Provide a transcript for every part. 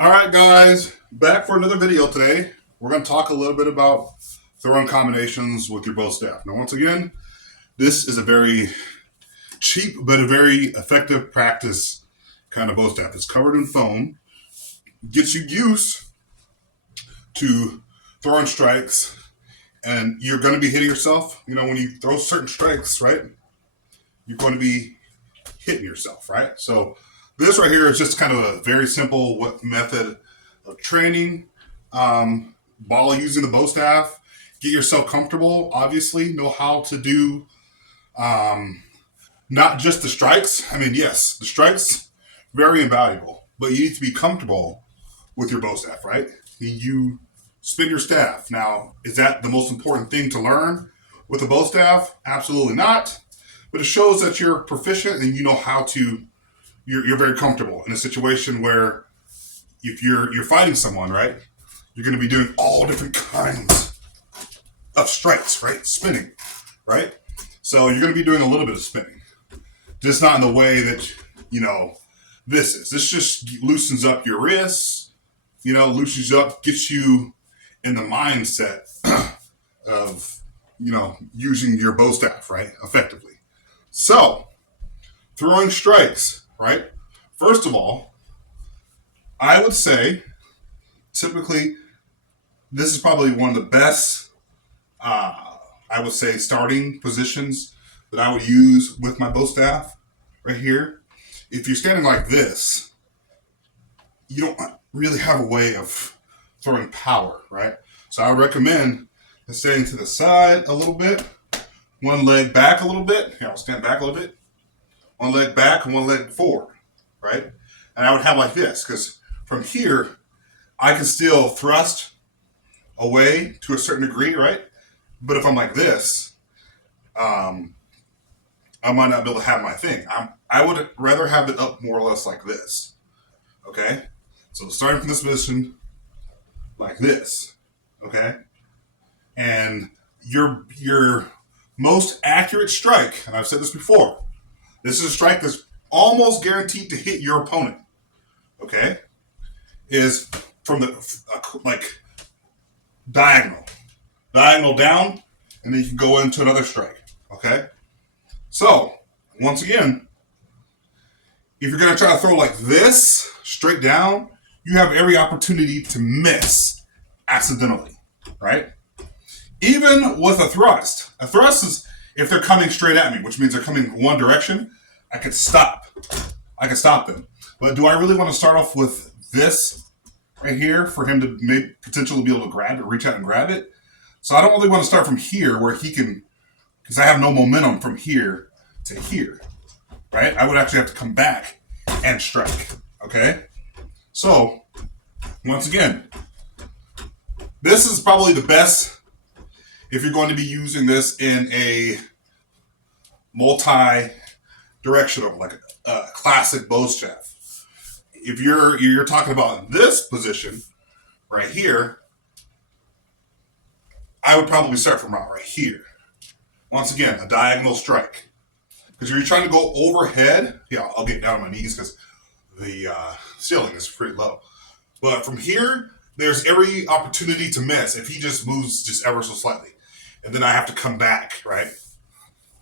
All right, guys, back for another video today. We're going to talk a little bit about throwing combinations with your bow staff. Now, once again, this is a very cheap but a very effective practice kind of bow staff. It's covered in foam, gets you used to throwing strikes, and you're going to be hitting yourself. You know, when you throw certain strikes, right, you're going to be hitting yourself, right? So this right here is just kind of a very simple method of training. While using the bow staff, get yourself comfortable. Obviously, know how to do not just the strikes. I mean, yes, the strikes very invaluable, but you need to be comfortable with your bow staff, right? You spin your staff. Now, is that the most important thing to learn with a bow staff? Absolutely not. But it shows that you're proficient and you know how to. You're very comfortable in a situation where if you're fighting someone, right, you're going to be doing all different kinds of strikes, right? Spinning, right? So you're going to be doing a little bit of spinning, just not in the way that, this is. This just loosens up your wrists, loosens you up, gets you in the mindset of, using your bow staff, right, effectively. So, throwing strikes, right? First of all, I would say, typically, this is probably one of the best, I would say, starting positions that I would use with my bow staff right here. If you're standing like this, you don't really have a way of throwing power, right? So I would recommend standing to the side a little bit, one leg back a little bit. Here, I'll stand back a little bit. One leg back and one leg forward, right? And I would have like this, because from here, I can still thrust away to a certain degree, right? But if I'm like this, I might not be able to have my thing. I would rather have it up more or less like this, okay? So starting from this position, like this, okay? And your most accurate strike, and I've said this before, this is a strike that's almost guaranteed to hit your opponent, okay? Is from the, diagonal down, and then you can go into another strike, okay? So, once again, if you're going to try to throw like this, straight down, you have every opportunity to miss accidentally, right? Even with a thrust is if they're coming straight at me, which means they're coming one direction, I could stop them. But do I really want to start off with this right here for him to potentially be able to grab it, reach out and grab it? So I don't really want to start from here where he can, because I have no momentum from here to here, right? I would actually have to come back and strike, okay? So, once again, this is probably the best if you're going to be using this in a multi-directional, like a classic bow staff. If you're talking about this position right here, I would probably start from right here. Once again, a diagonal strike. Because if you're trying to go overhead, I'll get down on my knees because the ceiling is pretty low. But from here, there's every opportunity to miss if he just moves just ever so slightly. And then I have to come back, right?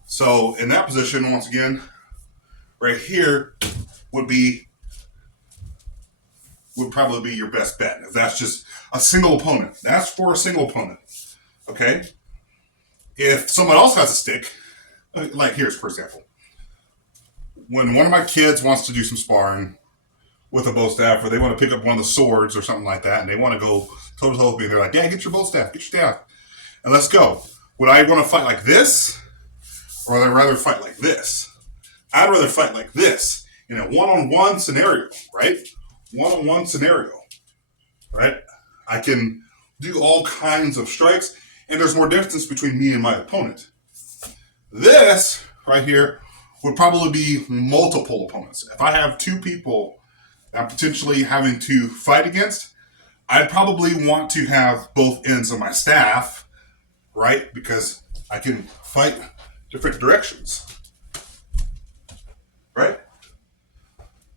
So in that position, once again, right here would probably be your best bet. If that's just a single opponent. That's for a single opponent, okay? If someone else has a stick, like here's, for example, when one of my kids wants to do some sparring with a bow staff, or they want to pick up one of the swords or something like that, and they want to go toe-to-toe with me, they're like, Dad, get your bow staff, get your staff, and let's go. Would I want to fight like this, or would I rather fight like this? I'd rather fight like this in a one-on-one scenario, right? One-on-one scenario, right? I can do all kinds of strikes, and there's more distance between me and my opponent. This right here would probably be multiple opponents. If I have two people I'm potentially having to fight against, I'd probably want to have both ends of my staff, right? Because I can fight different directions, right?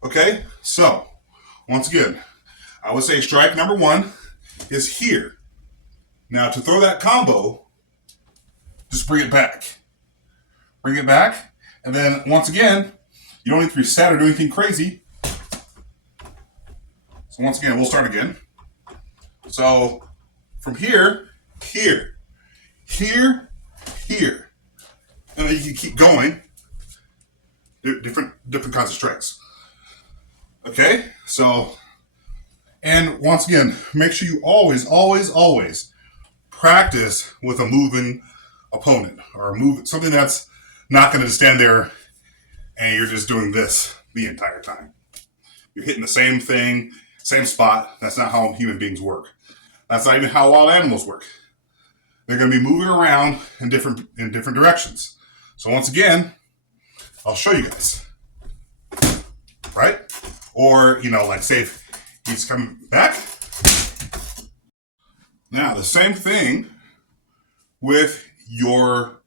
Okay, so once again, I would say strike number one is here. Now to throw that combo, just bring it back. Bring it back. And then once again, you don't need to reset or do anything crazy. So once again, we'll start again. So from here, here, here, here. And then you can keep going. Different kinds of strikes. Okay? So, and once again, make sure you always practice with a moving opponent or something that's not going to stand there and you're just doing this the entire time. You're hitting the same thing, same spot. That's not how human beings work. That's not even how wild animals work. They're going to be moving around in different directions. So once again, I'll show you guys. Right? Or, like say if he's coming back. Now, the same thing with your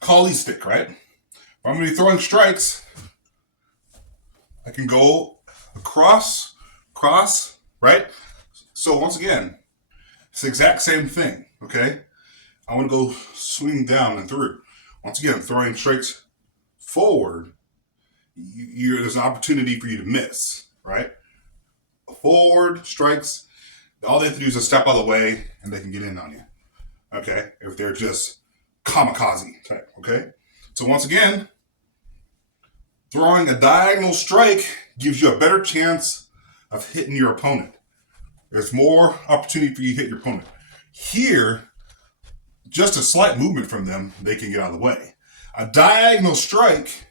Kali stick, right? If I'm going to be throwing strikes, I can go across, right? So once again, it's the exact same thing, okay? I want to go swing down and through. Once again, throwing strikes forward, there's an opportunity for you to miss, right? Forward strikes, all they have to do is just step out of the way and they can get in on you, okay? If they're just kamikaze type, okay? So once again, throwing a diagonal strike gives you a better chance of hitting your opponent. There's more opportunity for you to hit your opponent. Here, just a slight movement from them, they can get out of the way. A diagonal strike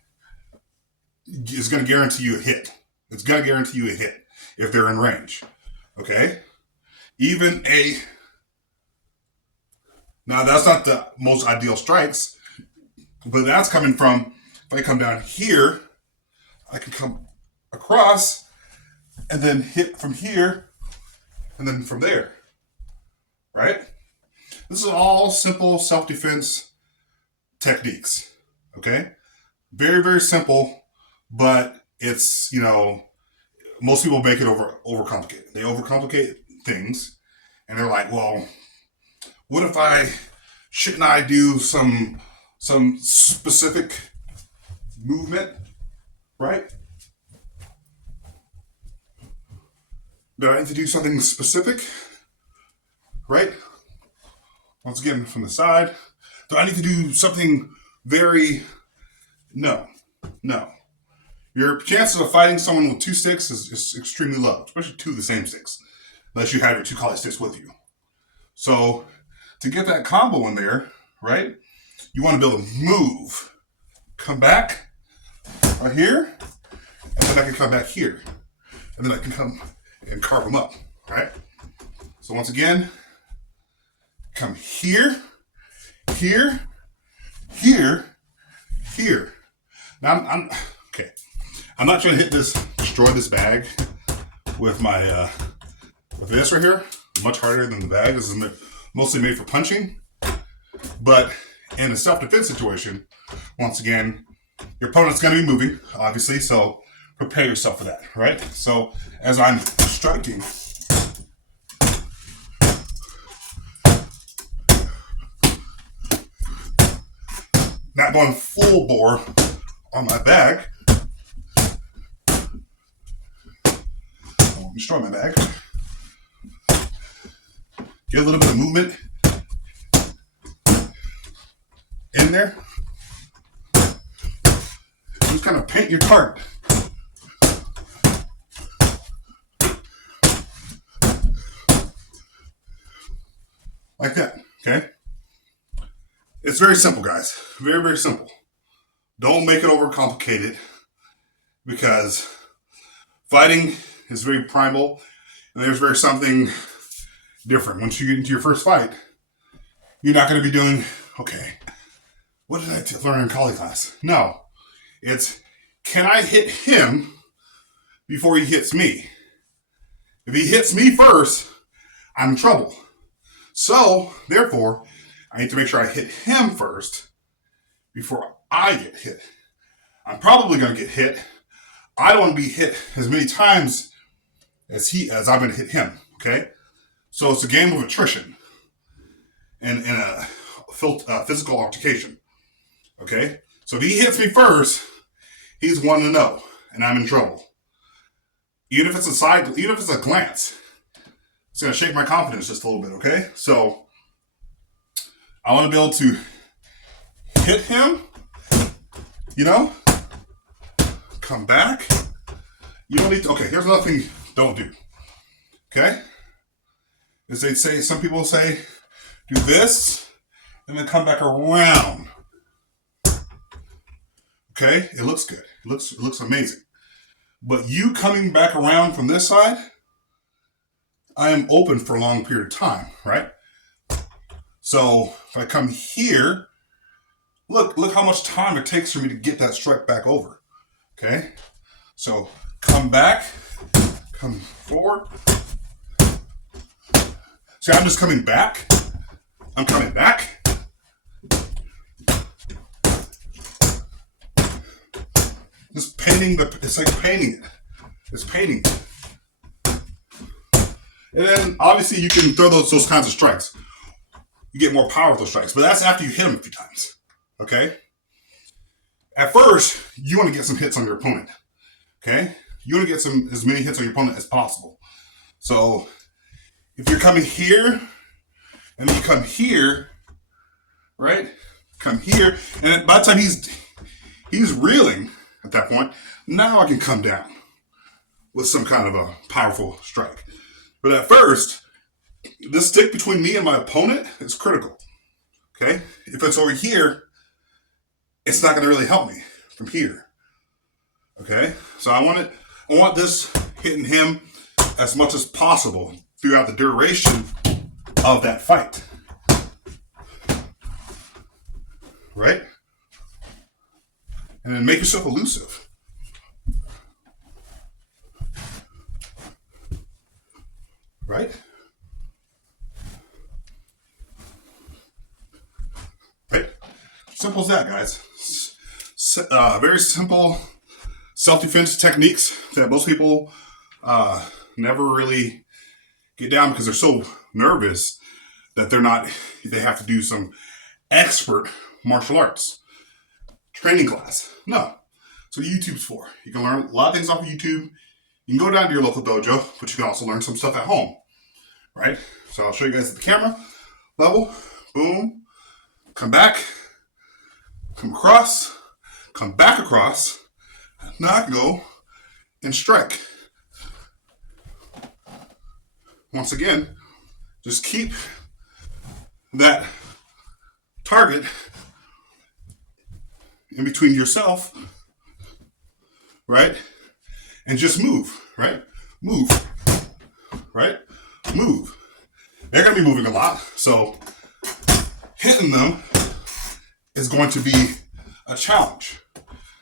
is going to guarantee you a hit. It's going to guarantee you a hit if they're in range. Okay? Now that's not the most ideal strikes, but that's coming from, if I come down here, I can come across and then hit from here and then from there. Right? This is all simple self-defense techniques. Okay? Very, very simple, but it's, most people make it overcomplicated. They overcomplicate things and they're like, well, shouldn't I do some specific movement, right? Do I need to do something specific, right? Once again, from the side. Do I need to do something No. Your chances of fighting someone with two sticks is extremely low, especially two of the same sticks, unless you have your two Kali sticks with you. So to get that combo in there, right, you want to be able to move. Come back right here, and then I can come back here. And then I can come and carve them up, right? So once again, come here, here, here, here. Now I'm okay. I'm not trying to destroy this bag with my with this right here. Much harder than the bag. This is mostly made for punching. But in a self-defense situation, once again, your opponent's going to be moving, obviously, so prepare yourself for that, right? So as I'm striking, not going full bore on my bag. I won't destroy my bag. Get a little bit of movement in there. Just kind of paint your card. Like that, okay? It's very simple, guys. Very, very simple. Don't make it overcomplicated because fighting is very primal and there's very something different. Once you get into your first fight, you're not going to be doing, okay, what did I learn in Kali class? No. It's, can I hit him before he hits me? If he hits me first, I'm in trouble. So, therefore, I need to make sure I hit him first before I get hit. I'm probably going to get hit. I don't want to be hit as many times as I'm going to hit him. Okay, so it's a game of attrition and a physical altercation. Okay, so if he hits me first, he's 1-0, and I'm in trouble. Even if it's a glance, it's going to shake my confidence just a little bit. Okay, so I want to be able to hit him. Come back. You don't need to. Okay, here's another thing don't do. Okay, some people say, do this and then come back around. Okay, it looks good. It looks amazing. But you coming back around from this side, I am open for a long period of time, right? So if I come here, look how much time it takes for me to get that strike back over. Okay, so come back, come forward. See, I'm just coming back. I'm coming back. Just painting it's like painting it. It's painting it. And then obviously you can throw those kinds of strikes. You get more power with those strikes, but that's after you hit them a few times. Okay? At first, you want to get some hits on your opponent. Okay? You want to get as many hits on your opponent as possible. So if you're coming here, and then you come here, right? Come here, and by the time he's reeling at that point, now I can come down with some kind of a powerful strike. But at first, this stick between me and my opponent is critical. Okay? If it's over here, it's not going to really help me from here. Okay? So I want this hitting him as much as possible throughout the duration of that fight. Right? And then make yourself elusive. Right? Right? Simple as that, guys. Very simple self-defense techniques that most people never really get down because they're so nervous that they have to do some expert martial arts training class. No. So YouTube's for. You can learn a lot of things off of YouTube. You can go down to your local dojo, but you can also learn some stuff at home. Right? So I'll show you guys at the camera level. Boom. Come back. Come across. Come back across. Not go and strike. Once again, just keep that target in between yourself, right? And just move, right? Move, right? Move. They're going to be moving a lot, so hitting them is going to be a challenge.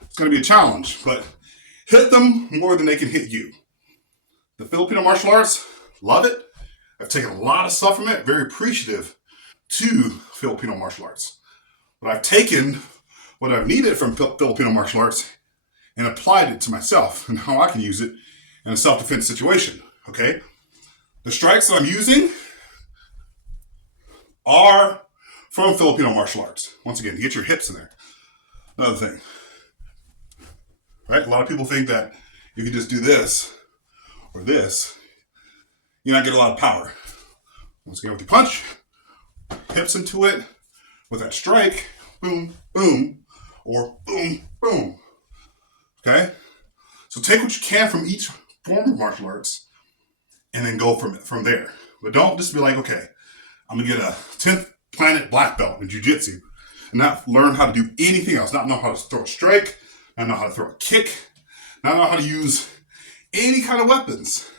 It's going to be a challenge, but hit them more than they can hit you. The Filipino martial arts, love it. I've taken a lot of stuff from it, very appreciative to Filipino martial arts. But I've taken what I've needed from Filipino martial arts and applied it to myself and how I can use it in a self-defense situation, okay? The strikes that I'm using are from Filipino martial arts. Once again, get your hips in there. Another thing, right? A lot of people think that if you just do this or this, you're not getting a lot of power. Once again, with your punch, hips into it, with that strike, boom, boom, or boom, boom. Okay? So take what you can from each form of martial arts and then go from there. But don't just be like, okay, I'm going to get a 10th planet black belt in jiu-jitsu and not learn how to do anything else, not know how to throw a strike, not know how to throw a kick, not know how to use any kind of weapons,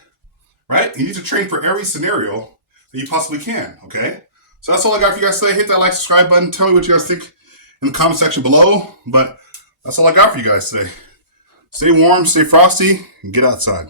right? You need to train for every scenario that you possibly can, okay? So that's all I got for you guys today. Hit that like, subscribe button. Tell me what you guys think in the comment section below. But that's all I got for you guys today. Stay warm, stay frosty, and get outside.